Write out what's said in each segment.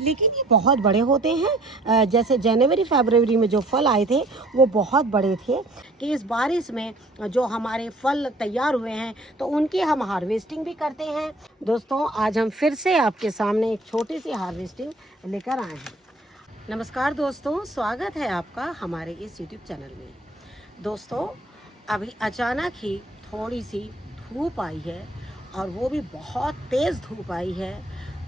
लेकिन ये बहुत बड़े होते हैं। जैसे जनवरी फरवरी में जो फल आए थे वो बहुत बड़े थे कि इस बारिश में जो हमारे फल तैयार हुए हैं तो उनकी हम हार्वेस्टिंग भी करते हैं। दोस्तों, आज हम फिर से आपके सामने एक छोटी सी हार्वेस्टिंग लेकर आए हैं। नमस्कार दोस्तों, स्वागत है आपका हमारे इस यूट्यूब चैनल में। दोस्तों, अभी अचानक ही थोड़ी सी धूप आई है और वो भी बहुत तेज़ धूप आई है।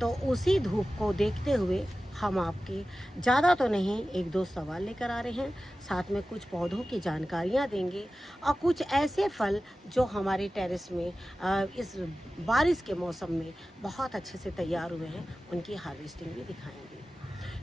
तो उसी धूप को देखते हुए हम आपके ज़्यादा तो नहीं, एक दो सवाल लेकर आ रहे हैं। साथ में कुछ पौधों की जानकारियाँ देंगे और कुछ ऐसे फल जो हमारे टेरेस में इस बारिश के मौसम में बहुत अच्छे से तैयार हुए हैं, उनकी हार्वेस्टिंग भी दिखाएंगे।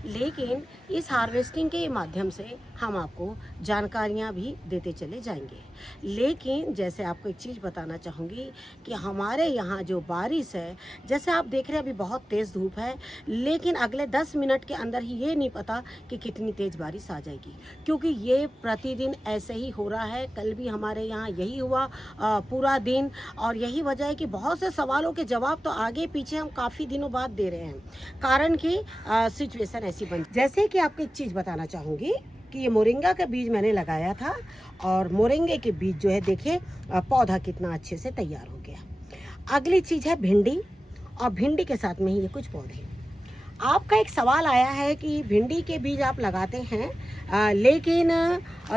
लेकिन इस हार्वेस्टिंग के माध्यम से हम आपको जानकारियाँ भी देते चले जाएंगे। लेकिन जैसे आपको एक चीज़ बताना चाहूँगी कि हमारे यहाँ जो बारिश है, जैसे आप देख रहे हैं अभी बहुत तेज़ धूप है, लेकिन अगले 10 मिनट के अंदर ही ये नहीं पता कि कितनी तेज़ बारिश आ जाएगी, क्योंकि ये प्रतिदिन ऐसे ही हो रहा है। कल भी हमारे यहाँ यही हुआ पूरा दिन, और यही वजह है कि बहुत से सवालों के जवाब तो आगे पीछे हम काफ़ी दिनों बाद दे रहे हैं, कारण कि सिचुएशन ऐसी बन। जैसे कि आपको एक चीज़ बताना चाहूँगी कि ये मोरिंगा का बीज मैंने लगाया था और मोरिंगे के बीज जो है देखिए पौधा कितना अच्छे से तैयार हो गया। अगली चीज़ है भिंडी, और भिंडी के साथ में ही ये कुछ पौधे। आपका एक सवाल आया है कि भिंडी के बीज आप लगाते हैं, लेकिन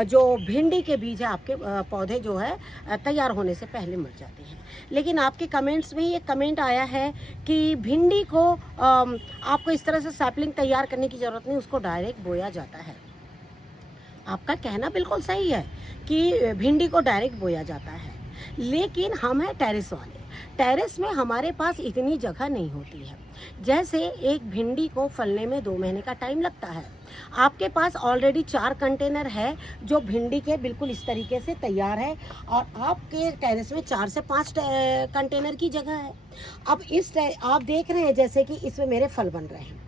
जो भिंडी के बीज है आपके पौधे जो है तैयार होने से पहले मर जाते हैं। लेकिन आपके कमेंट्स में एक कमेंट आया है कि भिंडी को आपको इस तरह से सैपलिंग तैयार करने की ज़रूरत नहीं, उसको डायरेक्ट बोया जाता है। आपका कहना बिल्कुल सही है कि भिंडी को डायरेक्ट बोया जाता है, लेकिन हम हैं टेरेस वाले। टेरेस में हमारे पास इतनी जगह नहीं होती है। जैसे एक भिंडी को फलने में 2 महीने का टाइम लगता है। आपके पास ऑलरेडी 4 कंटेनर है जो भिंडी के बिल्कुल इस तरीके से तैयार है, और आपके टेरेस में 4 से 5 कंटेनर की जगह है। अब आप देख रहे हैं जैसे कि इसमें मेरे फल बन रहे हैं।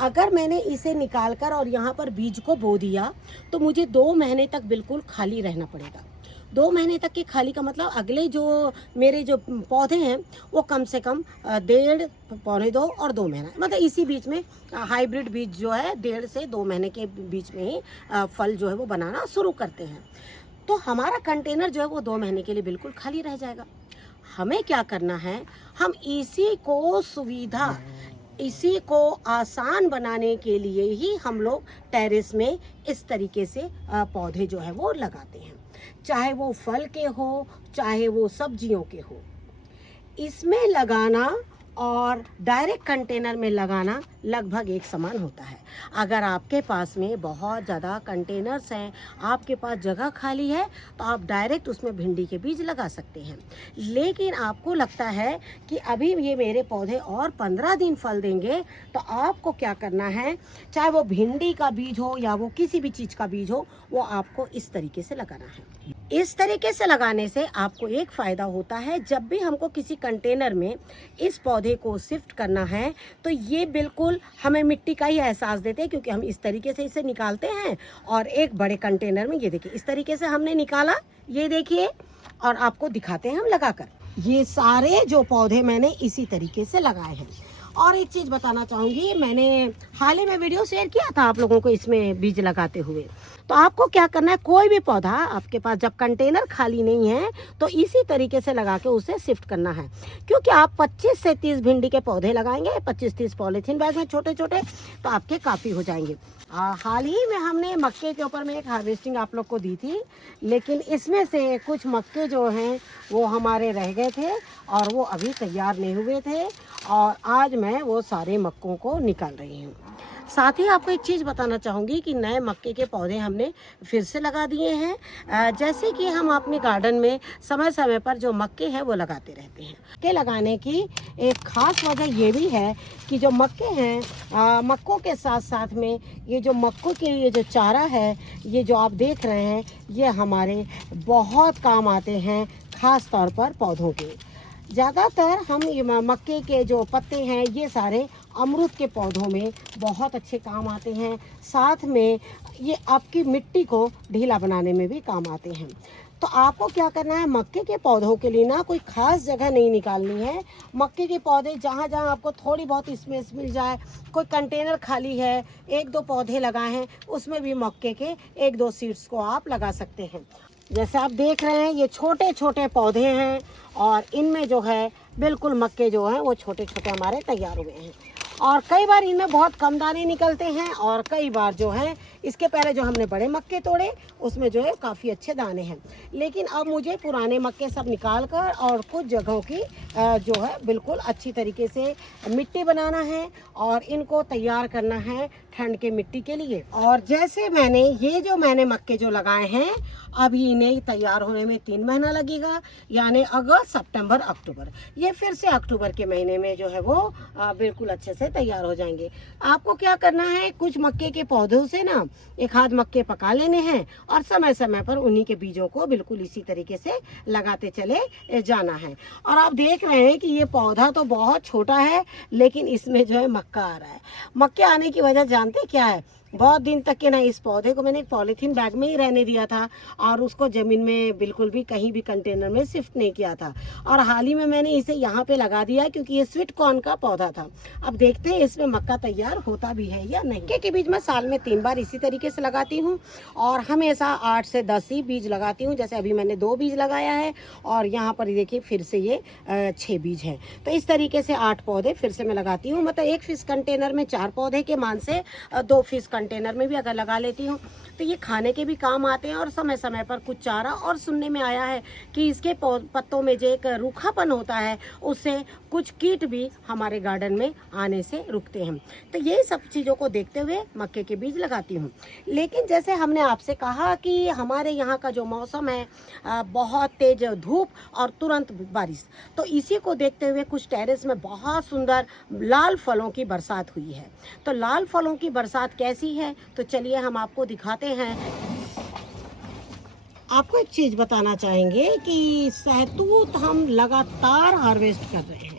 अगर मैंने इसे निकालकर और यहाँ पर बीज को बो दिया तो मुझे 2 महीने तक बिल्कुल खाली रहना पड़ेगा। 2 महीने तक के खाली का मतलब अगले जो मेरे जो पौधे हैं वो कम से कम 1.5, पौने 2 और 2 महीना, मतलब इसी बीच में हाइब्रिड बीज जो है 1.5 से 2 महीने के बीच में ही फल जो है वो बनाना शुरू करते हैं। तो हमारा कंटेनर जो है वो 2 महीने के लिए बिल्कुल खाली रह जाएगा। हमें क्या करना है, हम इसी को आसान बनाने के लिए ही हम लोग टेरेस में इस तरीके से पौधे जो है वो लगाते हैं, चाहे वो फल के हो चाहे वो सब्जियों के हो। इसमें लगाना और डायरेक्ट कंटेनर में लगाना लगभग एक समान होता है। अगर आपके पास में बहुत ज़्यादा कंटेनर्स हैं, आपके पास जगह खाली है, तो आप डायरेक्ट उसमें भिंडी के बीज लगा सकते हैं। लेकिन आपको लगता है कि अभी ये मेरे पौधे और 15 दिन फल देंगे, तो आपको क्या करना है, चाहे वो भिंडी का बीज हो या वो किसी भी चीज़ का बीज हो, वो आपको इस तरीके से लगाना है। इस तरीके से लगाने से आपको एक फ़ायदा होता है, जब भी हमको किसी कंटेनर में इस पौधे को शिफ्ट करना है तो ये बिल्कुल हमें मिट्टी का ही एहसास देते हैं, क्योंकि हम इस तरीके से इसे निकालते हैं और एक बड़े कंटेनर में ये देखिए इस तरीके से हमने निकाला, ये देखिए, और आपको दिखाते हैं हम लगाकर। ये सारे जो पौधे मैंने इसी तरीके से लगाए हैं। और एक चीज़ बताना चाहूँगी, मैंने हाल ही में वीडियो शेयर किया था आप लोगों को इसमें बीज लगाते हुए। तो आपको क्या करना है, कोई भी पौधा आपके पास जब कंटेनर खाली नहीं है तो इसी तरीके से लगा के उसे शिफ्ट करना है, क्योंकि आप 25 से 30 भिंडी के पौधे लगाएंगे 25-30 पॉलीथीन बैग में छोटे छोटे, तो आपके काफ़ी हो जाएंगे। हाल ही में हमने मक्के के ऊपर में एक हार्वेस्टिंग आप लोग को दी थी, लेकिन इसमें से कुछ मक्के जो हैं वो हमारे रह गए थे और वो अभी तैयार नहीं हुए थे, और आज मैं वो सारे मक्कों को निकाल रही हूँ। साथ ही आपको एक चीज़ बताना चाहूँगी कि नए मक्के के पौधे हमने फिर से लगा दिए हैं। जैसे कि हम अपने गार्डन में समय समय पर जो मक्के हैं वो लगाते रहते हैं। मक्के लगाने की एक ख़ास वजह ये भी है कि जो मक्के हैं, मक्कों के साथ साथ में ये जो मक्कों के ये जो चारा है, ये जो आप देख रहे हैं, ये हमारे बहुत काम आते हैं, ख़ास तौर पर पौधों के। ज़्यादातर हम ये मक्के के जो पत्ते हैं ये सारे अमरूद के पौधों में बहुत अच्छे काम आते हैं। साथ में ये आपकी मिट्टी को ढीला बनाने में भी काम आते हैं। तो आपको क्या करना है, मक्के के पौधों के लिए ना कोई खास जगह नहीं निकालनी है। मक्के के पौधे जहाँ जहाँ आपको थोड़ी बहुत स्पेस मिल जाए, कोई कंटेनर खाली है, 1-2 पौधे लगाए हैं, उसमें भी मक्के के 1-2 सीड्स को आप लगा सकते हैं। जैसे आप देख रहे हैं ये छोटे छोटे पौधे हैं और इनमें जो है बिल्कुल मक्के जो हैं वो छोटे छोटे हमारे तैयार हुए हैं। और कई बार इनमें बहुत कम दाने निकलते हैं और कई बार जो है इसके पहले जो हमने बड़े मक्के तोड़े उसमें जो है काफ़ी अच्छे दाने हैं। लेकिन अब मुझे पुराने मक्के सब निकाल कर और कुछ जगहों की जो है बिल्कुल अच्छी तरीके से मिट्टी बनाना है और इनको तैयार करना है ठंड के मिट्टी के लिए। और जैसे मैंने मक्के जो लगाए हैं अभी इन्हें तैयार होने में 3 महीना लगेगा, यानी अगस्त, सितंबर, अक्टूबर। ये फिर से अक्टूबर के महीने में जो है वो बिल्कुल अच्छे से तैयार हो जाएंगे। आपको क्या करना है, कुछ मक्के के पौधों से ना 1 आध मक्के पका लेने हैं और समय समय पर उन्हीं के बीजों को बिल्कुल इसी तरीके से लगाते चले जाना है। और आप देख रहे हैं कि ये पौधा तो बहुत छोटा है लेकिन इसमें जो है मक्का आ रहा है। मक्के आने की वजह जानते क्या है, बहुत दिन तक के ना इस पौधे को मैंने एक पॉलीथीन बैग में ही रहने दिया था और उसको ज़मीन में बिल्कुल भी कहीं भी कंटेनर में शिफ्ट नहीं किया था। और हाल ही में मैंने इसे यहाँ पे लगा दिया क्योंकि ये स्वीट कॉर्न का पौधा था। अब देखते हैं इसमें मक्का तैयार होता भी है या नहीं। मक्के के बीज मैं साल में 3 बार इसी तरीके से लगाती हूँ और हमेशा 8 से 10 ही बीज लगाती हूँ। जैसे अभी मैंने 2 बीज लगाया है और यहाँ पर देखिए फिर से ये 6 बीज है। तो इस तरीके से 8 पौधे फिर से मैं लगाती हूँ। मतलब 1 फीस कंटेनर में 4 पौधे के मान से 2 फीस कंटेनर में भी अगर लगा लेती हूँ तो ये खाने के भी काम आते हैं और समय समय पर कुछ चारा। और सुनने में आया है कि इसके पत्तों में जो एक रूखापन होता है उससे कुछ कीट भी हमारे गार्डन में आने से रुकते हैं। तो ये सब चीज़ों को देखते हुए मक्के के बीज लगाती हूँ। लेकिन जैसे हमने आपसे कहा कि हमारे यहाँ का जो मौसम है बहुत तेज धूप और तुरंत बारिश, तो इसी को देखते हुए कुछ टेरेस में बहुत सुंदर लाल फलों की बरसात हुई है। तो लाल फलों की बरसात कैसी है तो चलिए हम आपको दिखाते हैं। आपको एक चीज़ बताना चाहेंगे कि सहतूत हम लगातार हार्वेस्ट कर रहे हैं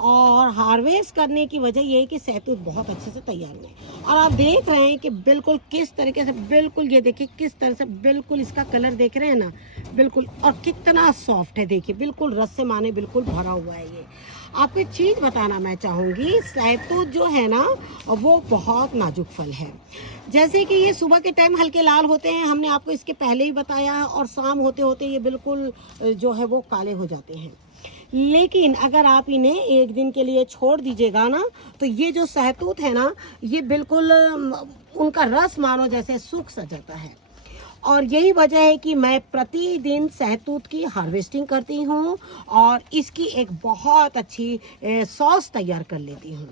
और हार्वेस्ट करने की वजह ये है कि सहतूत बहुत अच्छे से तैयार हुए। और आप देख रहे हैं कि बिल्कुल किस तरीके से, बिल्कुल ये देखिए किस तरह से, बिल्कुल इसका कलर देख रहे हैं ना, बिल्कुल, और कितना सॉफ्ट है देखिए, बिल्कुल रस से माने बिल्कुल भरा हुआ है। ये आपको एक चीज़ बताना मैं चाहूँगी, सहतूत जो है ना वो बहुत नाजुक फल है। जैसे कि ये सुबह के टाइम हल्के लाल होते हैं, हमने आपको इसके पहले ही बताया, और शाम होते होते ये बिल्कुल जो है वो काले हो जाते हैं। लेकिन अगर आप इन्हें 1 दिन के लिए छोड़ दीजिएगा ना तो ये जो सहतूत है ना ये बिल्कुल उनका रस मानो जैसे सूख सा जाता है। और यही वजह है कि मैं प्रतिदिन सहतूत की हार्वेस्टिंग करती हूँ और इसकी एक बहुत अच्छी सॉस तैयार कर लेती हूँ।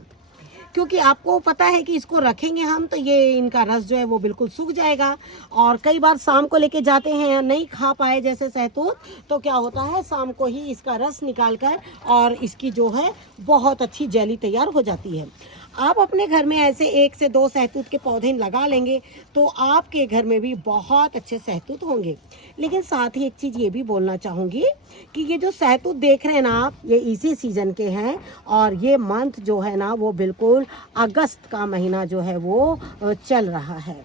क्योंकि आपको पता है कि इसको रखेंगे हम तो ये इनका रस जो है वो बिल्कुल सूख जाएगा। और कई बार शाम को लेके जाते हैं, नहीं खा पाए जैसे सहतूत, तो क्या होता है शाम को ही इसका रस निकाल कर और इसकी जो है बहुत अच्छी जेली तैयार हो जाती है। आप अपने घर में ऐसे 1 से 2 सहतूत के पौधे लगा लेंगे तो आपके घर में भी बहुत अच्छे सहतूत होंगे। लेकिन साथ ही एक चीज़ ये भी बोलना चाहूँगी कि ये जो सहतूत देख रहे हैं ना आप, ये इसी सीज़न के हैं और ये मंथ जो है ना वो बिल्कुल अगस्त का महीना जो है वो चल रहा है।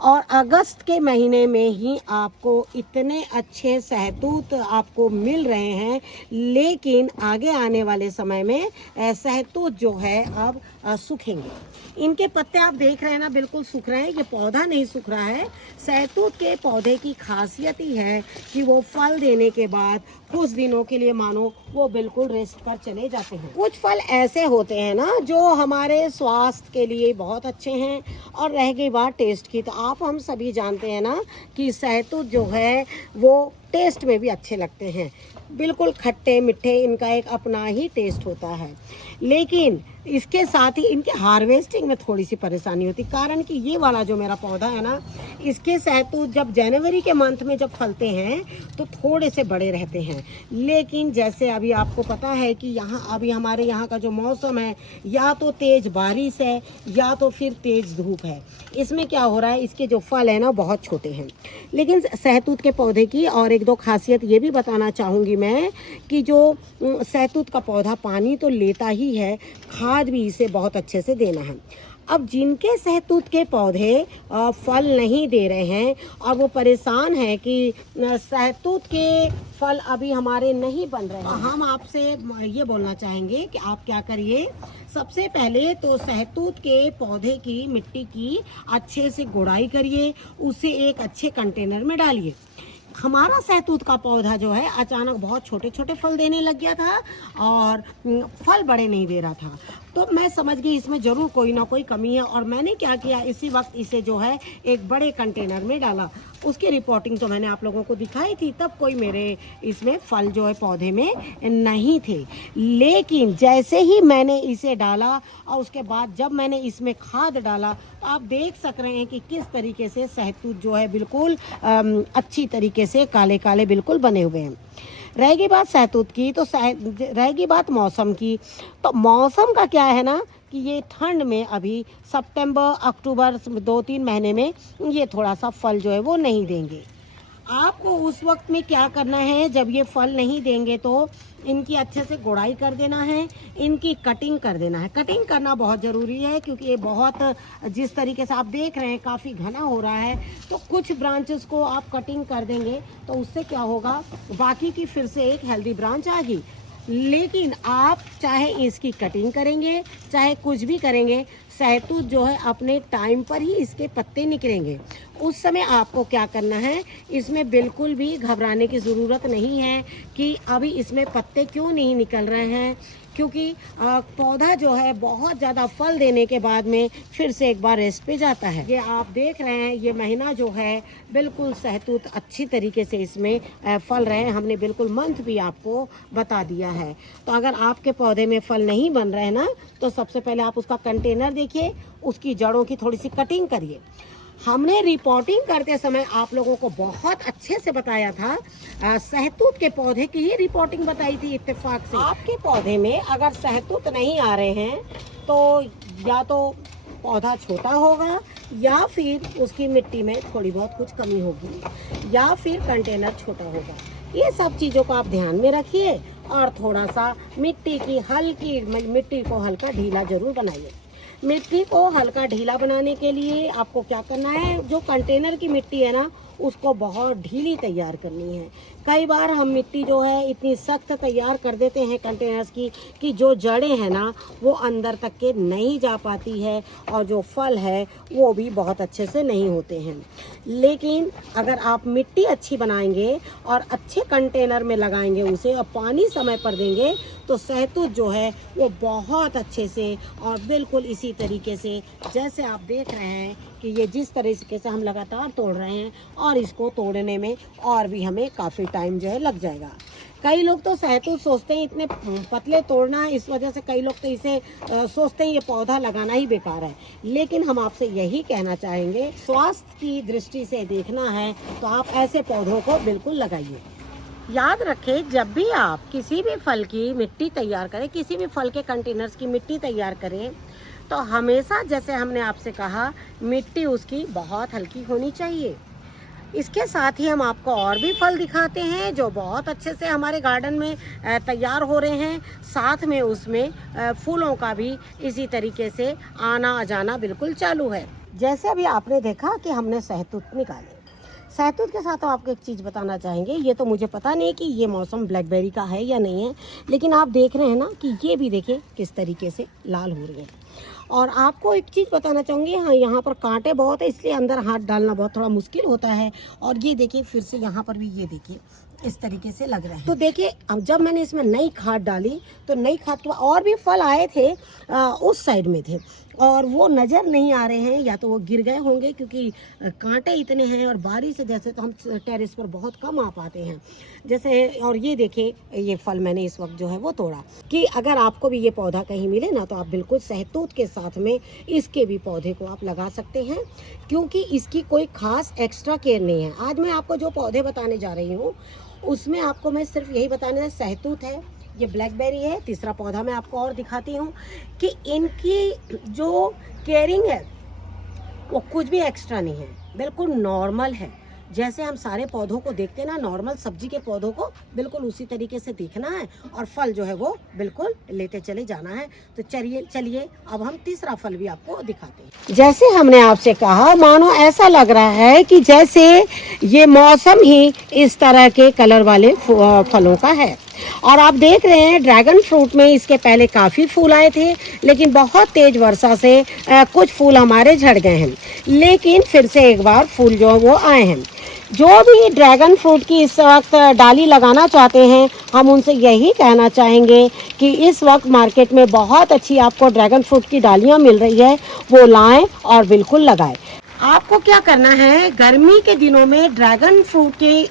और अगस्त के महीने में ही आपको इतने अच्छे सहतूत आपको मिल रहे हैं। लेकिन आगे आने वाले समय में सहतूत जो है अब सूखेंगे। इनके पत्ते आप देख रहे हैं ना बिल्कुल सूख रहे हैं, ये पौधा नहीं सूख रहा है। सहतूत के पौधे की खासियत ही है कि वो फल देने के बाद कुछ दिनों के लिए मानो वो बिल्कुल रेस्ट पर चले जाते हैं। कुछ फल ऐसे होते हैं ना जो हमारे स्वास्थ्य के लिए बहुत अच्छे हैं। और रह गई बात टेस्ट की, तो आप हम सभी जानते हैं ना कि सहतूत जो है वो टेस्ट में भी अच्छे लगते हैं, बिल्कुल खट्टे मीठे, इनका एक अपना ही टेस्ट होता है। लेकिन इसके साथ ही इनके हार्वेस्टिंग में थोड़ी सी परेशानी होती, कारण कि ये वाला जो मेरा पौधा है ना, इसके सहतूत जब जनवरी के मंथ में जब फलते हैं तो थोड़े से बड़े रहते हैं। लेकिन जैसे अभी आपको पता है कि यहाँ अभी हमारे यहाँ का जो मौसम है, या तो तेज़ बारिश है या तो फिर तेज़ धूप है। इसमें क्या हो रहा है, इसके जो फल है ना बहुत छोटे हैं। लेकिन सहतूत के पौधे की और 1-2 खासियत ये भी बताना चाहूँगी मैं कि जो सहतूत का पौधा पानी तो लेता ही है, खाद भी इसे बहुत अच्छे से देना है। अब जिनके सहतूत के पौधे फल नहीं दे रहे हैं और वो परेशान है कि सहतूत के फल अभी हमारे नहीं बन रहे हैं, हम आपसे ये बोलना चाहेंगे कि आप क्या करिए, सबसे पहले तो सहतूत के पौधे की मिट्टी की अच्छे से गुड़ाई करिए, उसे एक अच्छे कंटेनर में डालिए। हमारा सहतूत का पौधा जो है अचानक बहुत छोटे छोटे फल देने लग गया था और फल बड़े नहीं दे रहा था, तो मैं समझ गई इसमें ज़रूर कोई ना कोई कमी है। और मैंने क्या किया, इसी वक्त इसे जो है एक बड़े कंटेनर में डाला। उसकी रिपोर्टिंग तो मैंने आप लोगों को दिखाई थी, तब कोई मेरे इसमें फल जो है पौधे में नहीं थे। लेकिन जैसे ही मैंने इसे डाला और उसके बाद जब मैंने इसमें खाद डाला, तो आप देख सक रहे हैं कि किस तरीके से सहतूत जो है बिल्कुल अच्छी तरीके से काले काले बिल्कुल बने हुए हैं। रहेगी बात सहतूत की, तो रहेगी बात मौसम की। तो मौसम का क्या है ना कि ये ठंड में अभी सितंबर अक्टूबर 2-3 महीने में ये थोड़ा सा फल जो है वो नहीं देंगे। आपको उस वक्त में क्या करना है, जब ये फल नहीं देंगे तो इनकी अच्छे से गुड़ाई कर देना है, इनकी कटिंग कर देना है। कटिंग करना बहुत ज़रूरी है क्योंकि ये बहुत, जिस तरीके से आप देख रहे हैं काफ़ी घना हो रहा है, तो कुछ ब्रांचेस को आप कटिंग कर देंगे तो उससे क्या होगा, बाकी की फिर से एक हेल्दी ब्रांच आएगी। लेकिन आप चाहे इसकी कटिंग करेंगे चाहे कुछ भी करेंगे, सहतूत जो है अपने टाइम पर ही इसके पत्ते निकलेंगे। उस समय आपको क्या करना है, इसमें बिल्कुल भी घबराने की ज़रूरत नहीं है कि अभी इसमें पत्ते क्यों नहीं निकल रहे हैं, क्योंकि पौधा जो है बहुत ज़्यादा फल देने के बाद में फिर से एक बार रेस्ट पे जाता है। ये आप देख रहे हैं ये महीना जो है बिल्कुल सहतूत अच्छी तरीके से इसमें फल रहे हैं। हमने बिल्कुल मंथ भी आपको बता दिया है। तो अगर आपके पौधे में फल नहीं बन रहे हैं ना, तो सबसे पहले आप उसका कंटेनर देखिए, उसकी जड़ों की थोड़ी सी कटिंग करिए। हमने रिपोर्टिंग करते समय आप लोगों को बहुत अच्छे से बताया था, सहतूत के पौधे की ही रिपोर्टिंग बताई थी इत्तेफाक से। आपके पौधे में अगर सहतूत नहीं आ रहे हैं तो या तो पौधा छोटा होगा या फिर उसकी मिट्टी में थोड़ी बहुत कुछ कमी होगी या फिर कंटेनर छोटा होगा। ये सब चीज़ों को आप ध्यान में रखिए और थोड़ा सा मिट्टी को हल्का ढीला जरूर बनाइए। मिट्टी को हल्का ढीला बनाने के लिए आपको क्या करना है, जो कंटेनर की मिट्टी है ना उसको बहुत ढीली तैयार करनी है। कई बार हम मिट्टी जो है इतनी सख्त तैयार कर देते हैं कंटेनर्स की कि जो जड़ें हैं ना वो अंदर तक के नहीं जा पाती है और जो फल है वो भी बहुत अच्छे से नहीं होते हैं। लेकिन अगर आप मिट्टी अच्छी बनाएंगे और अच्छे कंटेनर में लगाएंगे उसे और पानी समय पर देंगे तो सहतूत जो है वो बहुत अच्छे से और बिल्कुल इसी तरीके से, जैसे आप देख रहे हैं कि ये जिस तरीके से हम लगातार तोड़ रहे हैं और इसको तोड़ने में और भी हमें काफ़ी टाइम जो है लग जाएगा। कई लोग तो सहतूत सोचते हैं इतने पतले तोड़ना, इस वजह से कई लोग तो इसे सोचते हैं ये पौधा लगाना ही बेकार है। लेकिन हम आपसे यही कहना चाहेंगे, स्वास्थ्य की दृष्टि से देखना है तो आप ऐसे पौधों को बिल्कुल लगाइए। याद रखें, जब भी आप किसी भी फल की मिट्टी तैयार करें, किसी भी फल के कंटेनर्स की मिट्टी तैयार करें, तो हमेशा जैसे हमने आपसे कहा मिट्टी उसकी बहुत हल्की होनी चाहिए। इसके साथ ही हम आपको और भी फल दिखाते हैं जो बहुत अच्छे से हमारे गार्डन में तैयार हो रहे हैं। साथ में उसमें फूलों का भी इसी तरीके से आना जाना बिल्कुल चालू है। जैसे अभी आपने देखा कि हमने सहतूत निकाले, सहतूत के साथ आपको एक चीज़ बताना चाहेंगे। ये तो मुझे पता नहीं कि ये मौसम ब्लैकबेरी का है या नहीं है, लेकिन आप देख रहे हैं ना कि ये भी देखिए किस तरीके से लाल हो रही है। और आपको एक चीज़ बताना चाहूँगी, हाँ यहाँ पर कांटे बहुत है इसलिए अंदर हाथ डालना बहुत थोड़ा मुश्किल होता है। और ये देखिए फिर से यहाँ पर भी ये देखिए इस तरीके से लग रहा है। तो देखिए अब जब मैंने इसमें नई खाद डाली तो नई खाद के और भी फल आए थे उस साइड में थे और वो नज़र नहीं आ रहे हैं, या तो वो गिर गए होंगे क्योंकि कांटे इतने हैं और बारिश से जैसे तो हम टेरेस पर बहुत कम आ पाते हैं जैसे। और ये देखिए ये फल मैंने इस वक्त जो है वो तोड़ा कि अगर आपको भी ये पौधा कहीं मिले ना तो आप बिल्कुल सहतूत के साथ में इसके भी पौधे को आप लगा सकते हैं, क्योंकि इसकी कोई खास एक्स्ट्रा केयर नहीं है। आज मैं आपको जो पौधे बताने जा रही हूँ उसमें आपको मैं सिर्फ यही बताने, सहतूत है, ये ब्लैकबेरी है, तीसरा पौधा मैं आपको और दिखाती हूँ कि इनकी जो केयरिंग है वो कुछ भी एक्स्ट्रा नहीं है, बिल्कुल नॉर्मल है। जैसे हम सारे पौधों को देखते हैं ना, नॉर्मल सब्जी के पौधों को, बिल्कुल उसी तरीके से देखना है और फल जो है वो बिल्कुल लेते चले जाना है। तो चलिए अब हम तीसरा फल भी आपको दिखाते हैं। जैसे हमने आपसे कहा, मानो ऐसा लग रहा है कि जैसे ये मौसम ही इस तरह के कलर वाले फलों का है। और आप देख रहे हैं ड्रैगन फ्रूट में इसके पहले काफ़ी फूल आए थे, लेकिन बहुत तेज वर्षा से कुछ फूल हमारे झड़ गए हैं, लेकिन फिर से एक बार फूल जो वो आए हैं। जो भी ड्रैगन फ्रूट की इस वक्त डाली लगाना चाहते हैं, हम उनसे यही कहना चाहेंगे कि इस वक्त मार्केट में बहुत अच्छी आपको ड्रैगन फ्रूट की डालियाँ मिल रही है, वो लाएं और बिल्कुल लगाएं। आपको क्या करना है, गर्मी के दिनों में ड्रैगन फ्रूट के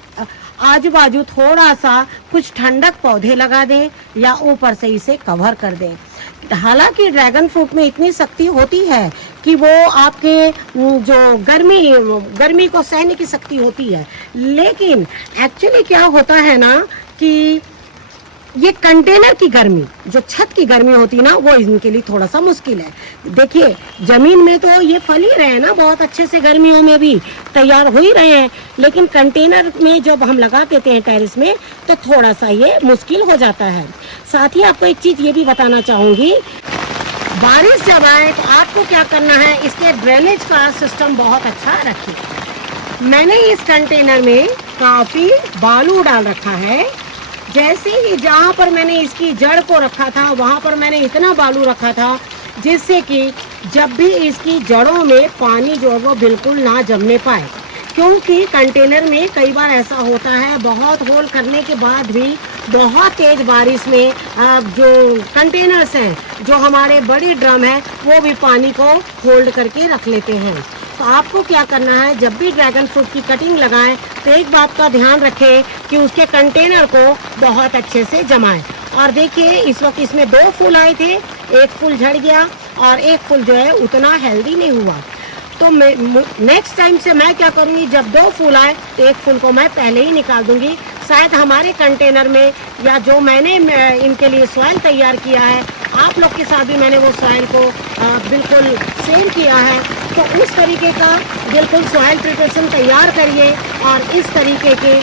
आजू बाजू थोड़ा सा कुछ ठंडक पौधे लगा दें या ऊपर से इसे कवर कर दें। हालांकि ड्रैगन फ्रूट में इतनी शक्ति होती है कि वो आपके जो गर्मी को सहने की शक्ति होती है, लेकिन एक्चुअली क्या होता है ना कि ये कंटेनर की गर्मी, जो छत की गर्मी होती है ना, वो इनके लिए थोड़ा सा मुश्किल है। देखिए जमीन में तो ये फल ही रहे हैं ना, बहुत अच्छे से गर्मियों में भी तैयार हो ही रहे हैं, लेकिन कंटेनर में जब हम लगा देते हैं टेरेस में तो थोड़ा सा ये मुश्किल हो जाता है। साथ ही आपको एक चीज़ ये भी बताना चाहूँगी, बारिश जब आए तो आपको क्या करना है, इसके ड्रेनेज का सिस्टम बहुत अच्छा रखिए। मैंने इस कंटेनर में काफ़ी बालू डाल रखा है। जैसे ही जहाँ पर मैंने इसकी जड़ को रखा था, वहाँ पर मैंने इतना बालू रखा था जिससे कि जब भी इसकी जड़ों में पानी जो है वो बिल्कुल ना जमने पाए, क्योंकि कंटेनर में कई बार ऐसा होता है बहुत होल करने के बाद भी बहुत तेज़ बारिश में जो कंटेनर्स हैं, जो हमारे बड़े ड्रम हैं, वो भी पानी को होल्ड करके रख लेते हैं। तो आपको क्या करना है, जब भी ड्रैगन फ्रूट की कटिंग लगाएं तो एक बात का ध्यान रखें कि उसके कंटेनर को बहुत अच्छे से जमाएं। और देखिए इस वक्त इसमें 2 फूल आए थे, एक फूल झड़ गया और एक फूल जो है उतना हेल्दी नहीं हुआ। तो मैं नेक्स्ट टाइम से मैं क्या करूँगी, जब 2 फूल आए तो एक फूल को मैं पहले ही निकाल दूँगी। शायद हमारे कंटेनर में या जो मैंने इनके लिए सॉइल तैयार किया है, आप लोग के साथ भी मैंने वो सॉइल को बिल्कुल सेम किया है। तो उस तरीके का बिल्कुल सॉइल प्रिपरेशन तैयार करिए और इस तरीके के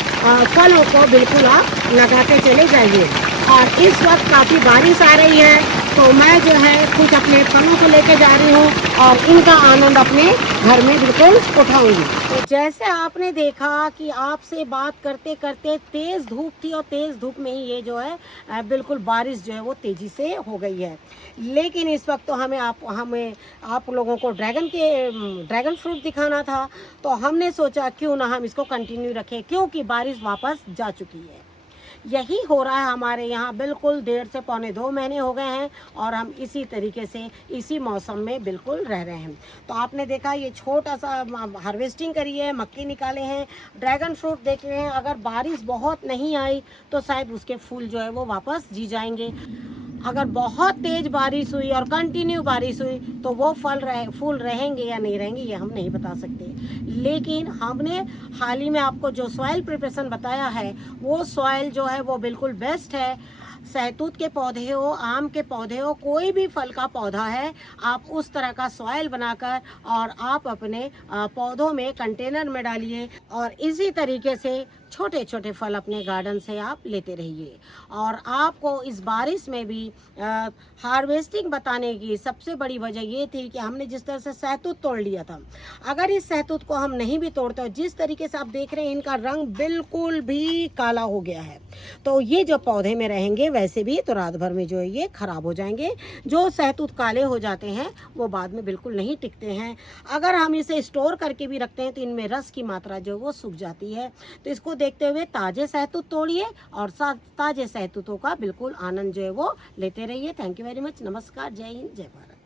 फलों को बिल्कुल आप लगाते चले जाइए। और इस वक्त काफ़ी बारिश आ रही है, तो मैं जो है कुछ अपने फलों को लेके जा रही हूँ और इनका आनंद अपने घर में बिल्कुल उठाऊंगी। तो जैसे आपने देखा कि आपसे बात करते करते तेज़ धूप थी और तेज़ धूप में ही ये जो है बिल्कुल बारिश जो है वो तेज़ी से हो गई है। लेकिन इस वक्त तो हमें आप लोगों को ड्रैगन फ्रूट दिखाना था, तो हमने सोचा क्यों ना हम इसको कंटिन्यू रखें, क्योंकि बारिश वापस जा चुकी है। यही हो रहा है हमारे यहाँ, बिल्कुल 1.5 से पौने 2 महीने हो गए हैं और हम इसी तरीके से इसी मौसम में बिल्कुल रह रहे हैं। तो आपने देखा ये छोटा सा हार्वेस्टिंग करी है, मक्की निकाले हैं, ड्रैगन फ्रूट देख रहे हैं। अगर बारिश बहुत नहीं आई तो शायद उसके फूल जो है वो वापस जी जाएंगे। अगर बहुत तेज़ बारिश हुई और कंटिन्यू बारिश हुई तो वो फूल रहेंगे या नहीं रहेंगे ये हम नहीं बता सकते। लेकिन हमने हाल ही में आपको जो सॉइल प्रिपरेशन बताया है, वो सॉइल जो है वो बिल्कुल बेस्ट है। सहतूत के पौधे हो, आम के पौधे हो, कोई भी फल का पौधा है, आप उस तरह का सॉइल बनाकर और आप अपने पौधों में कंटेनर में डालिए और इसी तरीके से छोटे छोटे फल अपने गार्डन से आप लेते रहिए। और आपको इस बारिश में भी हार्वेस्टिंग बताने की सबसे बड़ी वजह ये थी कि हमने जिस तरह से सहतूत तोड़ लिया था, अगर इस सहतूत को हम नहीं भी तोड़ते, जिस तरीके से आप देख रहे हैं इनका रंग बिल्कुल भी काला हो गया है, तो ये जो पौधे में रहेंगे वैसे भी तो रात भर में जो है ये खराब हो जाएंगे। जो सहतूत काले हो जाते हैं वो बाद में बिल्कुल नहीं टिकते हैं। अगर हम इसे स्टोर करके भी रखते हैं तो इनमें रस की मात्रा जो वो सूख जाती है। तो इसको देखते हुए ताजे सहतूत तोड़िए और ताजे सहतूतों का बिल्कुल आनंद जो है वो लेते रहिए। Thank you very much. नमस्कार, जय हिंद, जय भारत।